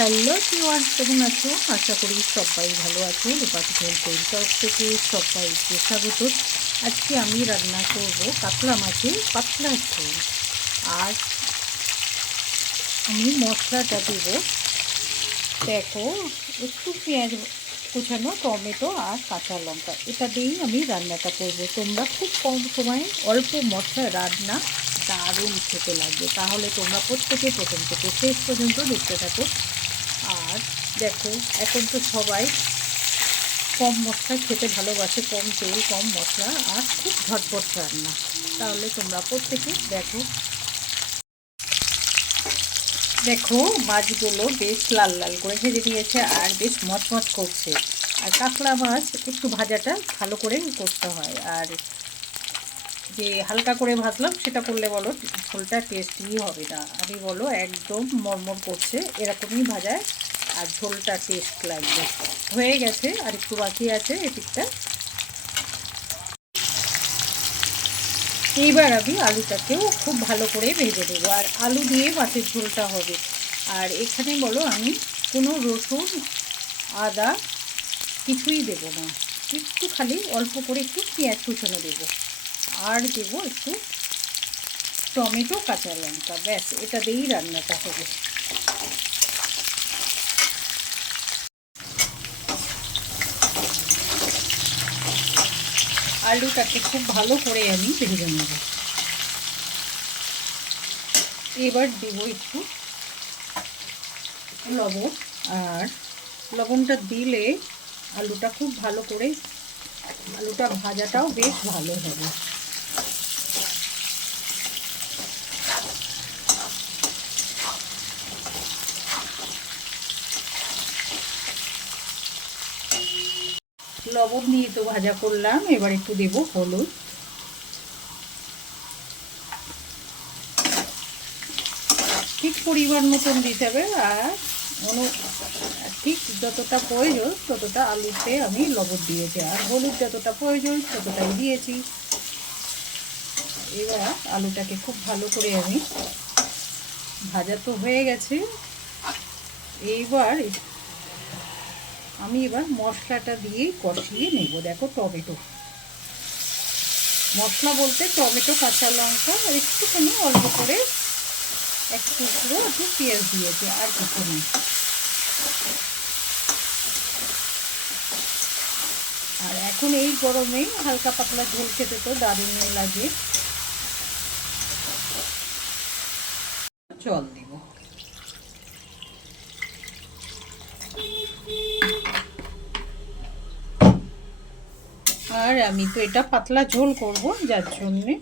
Hello everyone, কেমন আছো? আশা করি সবাই ভালো আছো। রূপা কিচেন তরফ থেকে সবাইকে স্বাগত। আজকে আমি রান্না করব কাতলা মাছের পাতলা ঝোল। আর আমি মশলাটা দেব, দেখো, একটু পেঁয়াজ কুচানো, টমেটো আর কাঁচা লঙ্কা, এটা দিয়েই আমি রান্নাটা করব। তোমরা খুব কম সময়ে অল্প মশলায় রান্না দারুণ খেতে লাগবে। তাহলে তোমরা প্রত্যেকে প্রথম থেকে শেষ পর্যন্ত দেখতে থাকো। আর দেখো, এখন তো সবাই কম মশলা খেতে ভালোবাসে, কম তেল কম মশলা আর খুব ঝটপট রান্না। তাহলে তোমরা প্রত্যেকে দেখো। দেখো, মাছগুলো বেশ লাল লাল করে ভেজে নিয়েছে আর বেশ মচমচ করছে। আর কাতলা মাছ একটু ভাজাটা ভালো করে করতে হয়। আর যে হালকা করে ভাজলাম সেটা করলে বলো ঝোলটা টেস্টি হবে না। আমি বলো একদম মরমর করছে এরকমই ভাজায় আর ঝোলটা টেস্ট লাগবে। হয়ে গেছে, আর একটু বাকি আছে এদিকটা। এইবার আমি আলুটাকেও খুব ভালো করে ভেজে দেবো। আর আলু দিয়ে মাছের ঝোলটা হবে। আর এখানে বলো আমি কোনো রসুন আদা কিছুই দেবো না, একটু খালি অল্প করে একটু পেঁয়াজ কুচানো দেবো। আর দেবো একটু টমেটো কাঁচা লঙ্কা, ব্যাস এটা দিয়েই রান্নাটা হবে। আলুটাকে খুব ভালো করে আমি ভেজে নেব। এবার দেব একটু লবণ। আর লবণটা দিলে আলুটা খুব ভালো করে, আলুটা ভাজাটাও বেশ ভালো হবে। লবণ দিয়ে তো ভাজা করলাম, এবার একটু দেব হলুদ। ঠিক পরিমাণ মতন দিতে হবে। আর ঠিক যতটা প্রয়োজন ততটা আলুতে আমি লবণ দিয়েছি, আর হলুদ যতটা প্রয়োজন ততটাই দিয়েছি। এবার আলুটাকে খুব ভালো করে আমি ভাজা তো হয়ে গেছে। আমি এবার মশলাটা দিয়েই কষিয়ে নেব। দেখো, টমেটো মশলা বলতে টমেটো কাঁচা লঙ্কা আর একটুখানি অল্প করে এক টুকরো একটু পেঁয়াজ দিয়েছি, আর কিছু নেই। আর এখন এই গরমে হালকা পাতলা ঝোল খেতে তো দারুণ লাগে। জল দিব। আর আমি তো এটা পাতলা ঝোল করব, যার জন্যে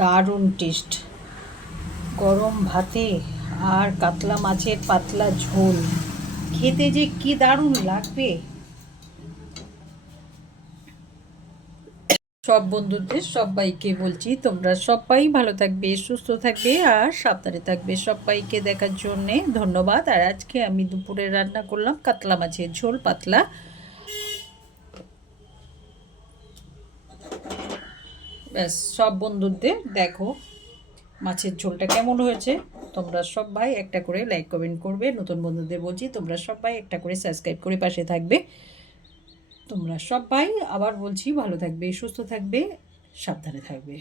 দারুণ টেস্ট গরম ভাতে আর কাতলা মাছের পাতলা ঝোল খেতে যে কি দারুণ লাগবে। সব বন্ধুদের সবাইকে বলছি, তোমরা সবাই ভালো থাকবে, সুস্থ থাকবে আর সাবধানে থাকবে। সবাইকে দেখার জন্যে ধন্যবাদ। আর আজকে আমি দুপুরে রান্না করলাম কাতলা মাছের ঝোল পাতলা। ব্যাস, সব বন্ধুদের দেখো মাছের ঝোলটা কেমন হয়েছে। তোমরা সবাই একটা করে লাইক কমেন্ট করবে। নতুন বন্ধুদের বলছি তোমরা সবাই একটা করে সাবস্ক্রাইব করে পাশে থাকবে। তোমরা সবাই আবার বলছি ভালো থাকবে, সুস্থ থাকবে, সাবধানে থাকবে।